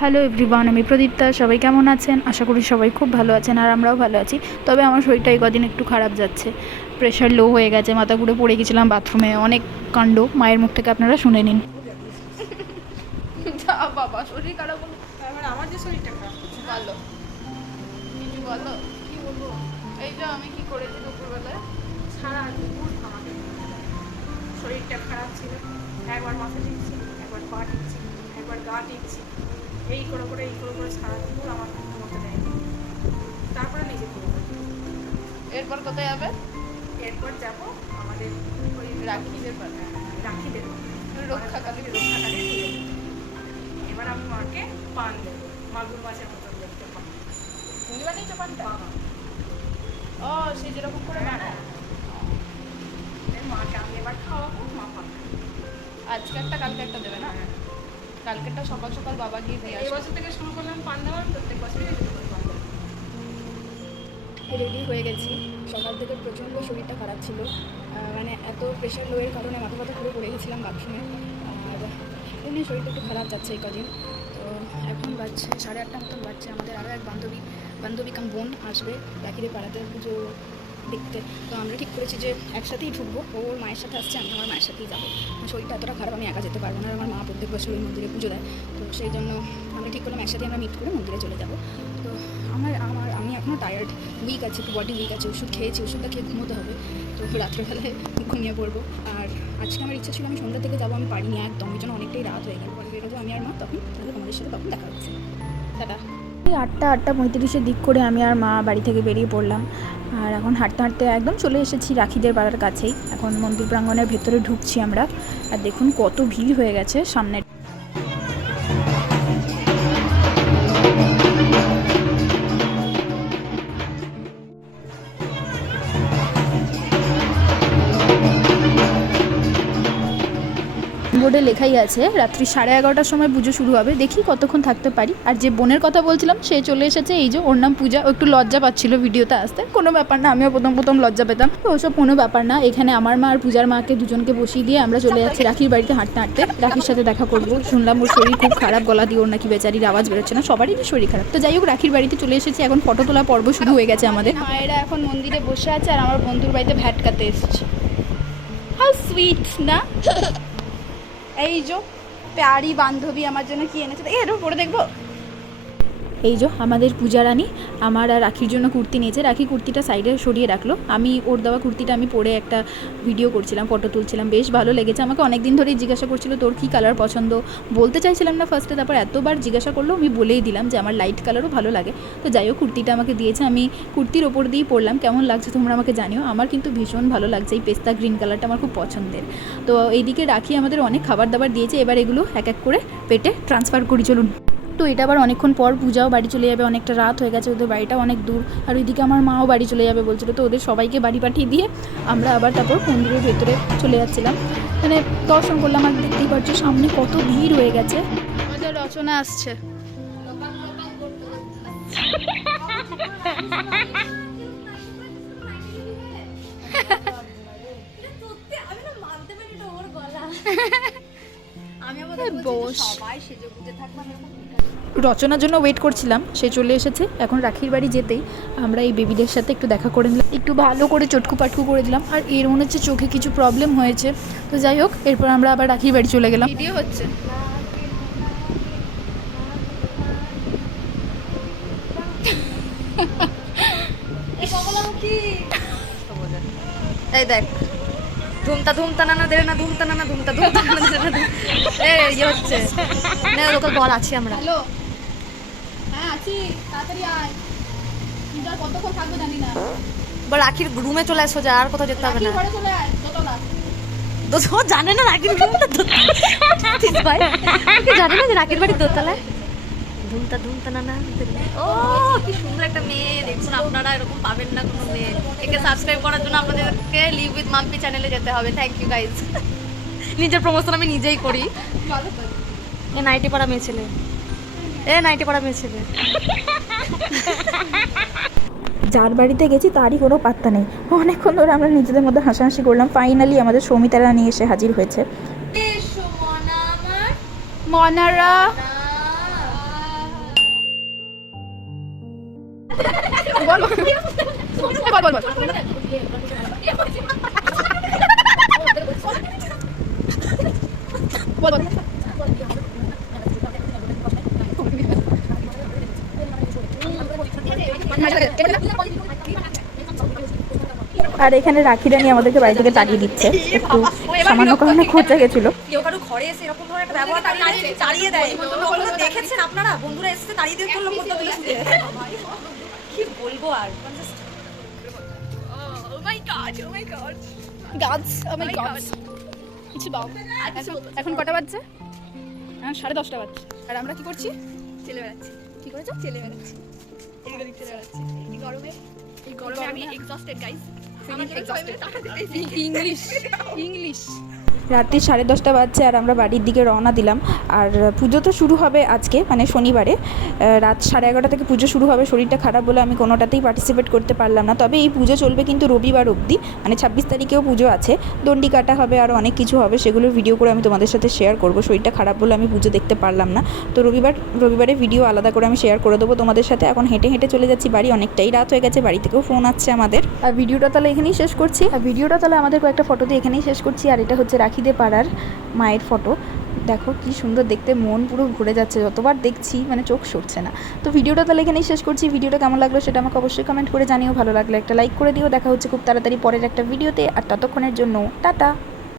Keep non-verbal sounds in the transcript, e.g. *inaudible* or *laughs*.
Hello everyone আমি প্রদীপ্তা। সবাই কেমন আছেন? আশা করি সবাই খুব ভালো আছেন আর আমরাও ভালো আছি। তবে আমার শরীরটা এই কদিন একটু খারাপ যাচ্ছে। প্রেশার লো হয়ে গেছে মাথা ঘুরে পড়ে গেছিলাম বাথরুমে অনেক কাণ্ড। মায়ের মুখ থেকে আপনারা শুনে নিন। বাবা শরীর খারাপ আমার যে শরীরটা খারাপ ভালো কিছু বলো। কি বলব? এই যে আমি কি করেছি দুপুরবেলায়? সারা দুপুর আমাকে শরীরটা খারাপ ছিল। একবার মাথা টিপছি একবার পা টিপছি একবার গা টিপছি। এই করে করে এই করে করে সারা দুপুর আমার ঘুমোতে দেয়নি। তারপরে নিজে ঘুমোতে এরপর কোথায় যাবে? এরপর যাব আমাদের ওই রাখিদের পাশে রাখি দেবো রক্ষাকালী। রক্ষাকালী। এবার আমি মাকে পান দেবো। মাগুর মাছের মতন দেখতে পান। তুমি বানিয়েছো পানটা? ও সে যেরকম করে বানায়? এই মাকে আমি এবার খাওয়াবো মা পাবে আজকে একটা কালকে একটা দেবে না? কালকেরটা সকাল সকাল বাবা গিয়ে দিয়ে এই বছর থেকে শুরু করলাম পান দেওয়ার প্রত্যেক বছরই। রেডি হয়ে গেছি। সকাল থেকে প্রচণ্ড শরীরটা খারাপ ছিল। মানে এত প্রেশার লোয়ের কারণে মাথা ব্যথা ঘুরে পড়ে গেছিলাম বাথরুমে। আর এমনি শরীরটা একটু খারাপ যাচ্ছে এই কদিন। তো এখন বাজছে সাড়ে আটটা মতন বাজছে। আমাদের আরও এক বান্ধবী বান্ধবী কাম বোন আসবে। বাকিরে পাড়াতে পুজো দেখতে। তো আমরা ঠিক করেছি যে একসাথেই ঢুকবো। ওর মায়ের সাথে আসছে, আমি আমার মায়ের সাথেই যাব। শরীরটা এতটা খারাপ, আমি একা যেতে পারব না। আমার মা প্রত্যেক বছর ওই মন্দিরে পুজো দেয়। তো সেই জন্য আমরা ঠিক করলাম একসাথে আমরা মিট করে মন্দিরে চলে যাব। তো আমার আমার, আমি এখনও টায়ার্ড উইক আছে, একটু বডি উইক আছে, ওষুধ খেয়েছি, ওষুধটা খেয়ে ঘুমোতে হবে। তো রাত্রেবেলায় *laughs* ঘুমিয়ে পড়ব। আর আজকে আমার ইচ্ছা ছিল আমি সন্ধ্যা থেকে যাব, আমি পারিনি একদম। ওই জন্য অনেকটাই রাত হয়ে গেল। পরে বেরোবো আমি আর মা, তখন তাহলে তোমাদের সাথে তখন দেখা হচ্ছে টাটা। আটটা আটটা পঁয়ত্রিশের দিক করে আমি আর মা বাড়ি থেকে বেরিয়ে পড়লাম। আর এখন হাঁটতে হাঁটতে একদম চলে এসেছি রাখিদের পাড়ার কাছেই। এখন মন্দির প্রাঙ্গনের ভেতরে ঢুকছি আমরা। আর দেখুন কত ভিড় হয়ে গেছে সামনে বোর্ডে লেখাই আছে, রাত্রি সাড়ে এগারোটার সময় পুজো শুরু হবে, দেখি কতক্ষণ থাকতে পারি। আর যে বোনের কথা বলছিলাম, সে চলে এসেছে, এই যে ওর নাম পূজা, ও একটু লজ্জা পাচ্ছিল ভিডিওতে আসতে, কোনো ব্যাপার না, আমিও প্রথম প্রথম লজ্জা পেতাম, তো ওসব কোনো ব্যাপার না, এখানে আমার মা আর পূজার মাকে দুজনকে বসিয়ে দিয়ে আমরা চলে যাচ্ছি রাখির বাড়িতে হাঁটতে হাঁটতে। রাখির সাথে দেখা করব, শুনলাম ওর শরীর খুব খারাপ, গলা দিয়ে ওর নাকি বেচারির আওয়াজ বেরোচ্ছে না, সবারই শরীর খারাপ। তো যাই হোক, রাখির বাড়িতে চলে এসেছি, এখন ফটো তোলা পর্ব শুরু হয়ে গেছে আমাদের। মায়েরা এখন মন্দিরে বসে আছে আর আমার বন্ধুর বাড়িতে ভ্যাটকাতে এসেছে। হাউ সুইট না? এই যে প্যারি বান্ধবী আমার জন্য কি এনেছে? এটা পরে দেখব। এই যে, আমাদের পূজা রানী, আমার আর রাখির জন্য কুর্তি নিয়েছে। রাখি কুর্তিটা সাইডে সরিয়ে রাখল। আমি ওর দেওয়া কুর্তিটা আমি পরে একটা ভিডিও করছিলাম ফটো তুলছিলাম। বেশ ভালো লেগেছে। আমাকে অনেক দিন ধরেই জিজ্ঞাসা করছিল, তোর কী কালার পছন্দ? বলতে চাইছিলাম না ফার্স্টে তারপর এতবার জিজ্ঞাসা করল, আমি বলেই দিলাম যে আমার লাইট কালারও ভালো লাগে। তো যাই হোক, কুর্তিটা আমাকে দিয়েছে। আমি কুর্তির ওপর দিয়েই পরলাম কেমন লাগছে তোমরা আমাকে জানিও? আমার কিন্তু ভীষণ ভালো লাগছে। এই পেস্তা গ্রিন কালারটা আমার খুব পছন্দের। তো এইদিকে রাখি আমাদের অনেক খাবার দাবার দিয়েছে। এবার এগুলো এক এক করে পেটে ট্রান্সফার করি। চলুন। তো এটা আবার অনেকক্ষণ পর পূজাও বাড়ি চলে যাবে অনেকটা রাত হয়ে গেছে ওদের বাড়িটা অনেক দূর। আর ওইদিকে আমার মাও বাড়ি চলে যাবে বলছিল তো ওদের সবাইকে বাড়ি পাঠিয়ে দিয়ে আমরা আবার তারপর মন্দিরের ভেতরে চলে যাচ্ছিলাম। মানে দর্শন করলাম আর দেখতেই পাচ্ছি সামনে কত ভিড় হয়ে গেছে। আমাদের রচনা আসছে। বস রচনার জন্য ওয়েট করছিলাম সে চলে এসেছে এখন রাখির বাড়ি যেতেই আমরা এই বেবিদের সাথে একটু দেখা করে নিলাম একটু ভালো করে চটকু পাটকু করে দিলাম আর এর মনে হচ্ছে চোখে কিছু প্রবলেম হয়েছে তো যাই হোক এরপর আমরা আবার রাখির বাড়ি চলে গেলাম ভিডিও হচ্ছে এই দেখ ধুমতা ধুমতা নানা দেরে না ধুমতা নানা ধুমতা ধুমতা নানা দেরে না এই ইয়ে হচ্ছে না ওকে বল আছি আমরা হ্যালো তাড়াতাড়ি আয়। পূজার কতক্ষণ থাকব জানি না। বল আখির রুমে চলে আসো যা আর কোথাও যেতে হবে না। ঘরে চলে আয় দোতলা তো জানে না রাকির রুমটা দোতলা ভাই। জানে না যে রাকির বাড়ির দোতলায়। ধুমতা ধুমতা নানা। ও কি সুন্দর একটা মেয়ে। দেখুন আপনারা এরকম পাবেন না কোনো মেয়ে। একে সাবস্ক্রাইব করার জন্য আপনাদেরকে লিভ উইথ মাম্পি চ্যানেলে যেতে হবে। থ্যাংক ইউ গাইজ নিজের প্রমোশন আমি নিজেই করি। এ নাইটি পড়া মেয়ে ছেলে। এ নাইটি পড়া মেয়ে ছেলে। *laughs* যার বাড়িতে গেছি তারই কোনো পাত্তা নেই। অনেকক্ষণ ধরে আমরা নিজেদের মধ্যে হাসাহাসি করলাম। ফাইনালি আমাদের সৌমিতারা নিয়ে এসে হাজির হয়েছে। মনা মনারা। বল বল বল। বল বল। আর এখানে রাখি নিয়ে আমাদেরকে বাড়ি থেকে তাড়িয়ে দিচ্ছে। একটু সামান্য কারণে খোঁজা গেছিল। কেউ কারও ঘরে এসে এরকম ধরনের একটা ব্যবহার তাড়িয়ে দেয়? দেখেছেন আপনারা? বন্ধুরা এসে তাড়িয়ে দিয়ে কি বলব আর? কিছু দাও এখন- এখন কটা বাজছে? এখন সাড়ে দশটা বাজছে। আর আমরা কি করছি? চলে বেড়াচ্ছি। কি করেছ? চলে বেড়াচ্ছি। এদিক ওদিক চলে বেড়াচ্ছি এই গরমে এই গরমে আমি এক্সস্টেড গাইস ইংলিশ ইংলিশ রাত্রি সাড়ে দশটা বাজছে আর আমরা বাড়ির দিকে রওনা দিলাম। আর পুজো তো শুরু হবে আজকে মানে শনিবারে। রাত সাড়ে এগারোটা থেকে পুজো শুরু হবে, শরীরটা খারাপ বলে আমি কোনোটাতেই পার্টিসিপেট করতে পারলাম না। তবে এই পুজো চলবে কিন্তু রবিবার অবধি মানে ছাব্বিশ তারিখেও পুজো আছে। দণ্ডি কাটা হবে আর অনেক কিছু হবে সেগুলোর ভিডিও করে আমি তোমাদের সাথে শেয়ার করব। শরীরটা খারাপ বলে আমি পুজো দেখতে পারলাম না। তো রবিবার, রবিবারে ভিডিও আলাদা করে আমি শেয়ার করে দেবো তোমাদের সাথে। এখন হেঁটে হেঁটে চলে যাচ্ছি বাড়ি, অনেকটাই রাত হয়ে গেছে, বাড়ি থেকেও ফোন আসছে আমাদের। আর ভিডিওটা তাহলে এখানেই শেষ করছি। আর ভিডিওটা তাহলে আমাদের কয়েকটা ফটো দিয়ে এখানেই শেষ করছি। আর এটা হচ্ছে রাখিদে পাড়ার মায়ের ফটো। দেখো কি সুন্দর দেখতে, মন পুরো ঘুরে যাচ্ছে। যতবার দেখছি মানে চোখ সরছে না। তো ভিডিওটা তাহলে এখানেই শেষ করছি। ভিডিওটা কেমন লাগল সেটা আমাকে অবশ্যই কমেন্ট করে জানিও। ভালো লাগলে একটা লাইক করে দিও। দেখা হচ্ছে খুব তাড়াতাড়ি পরের একটা ভিডিওতে। আর ততক্ষণের জন্য, টাটা!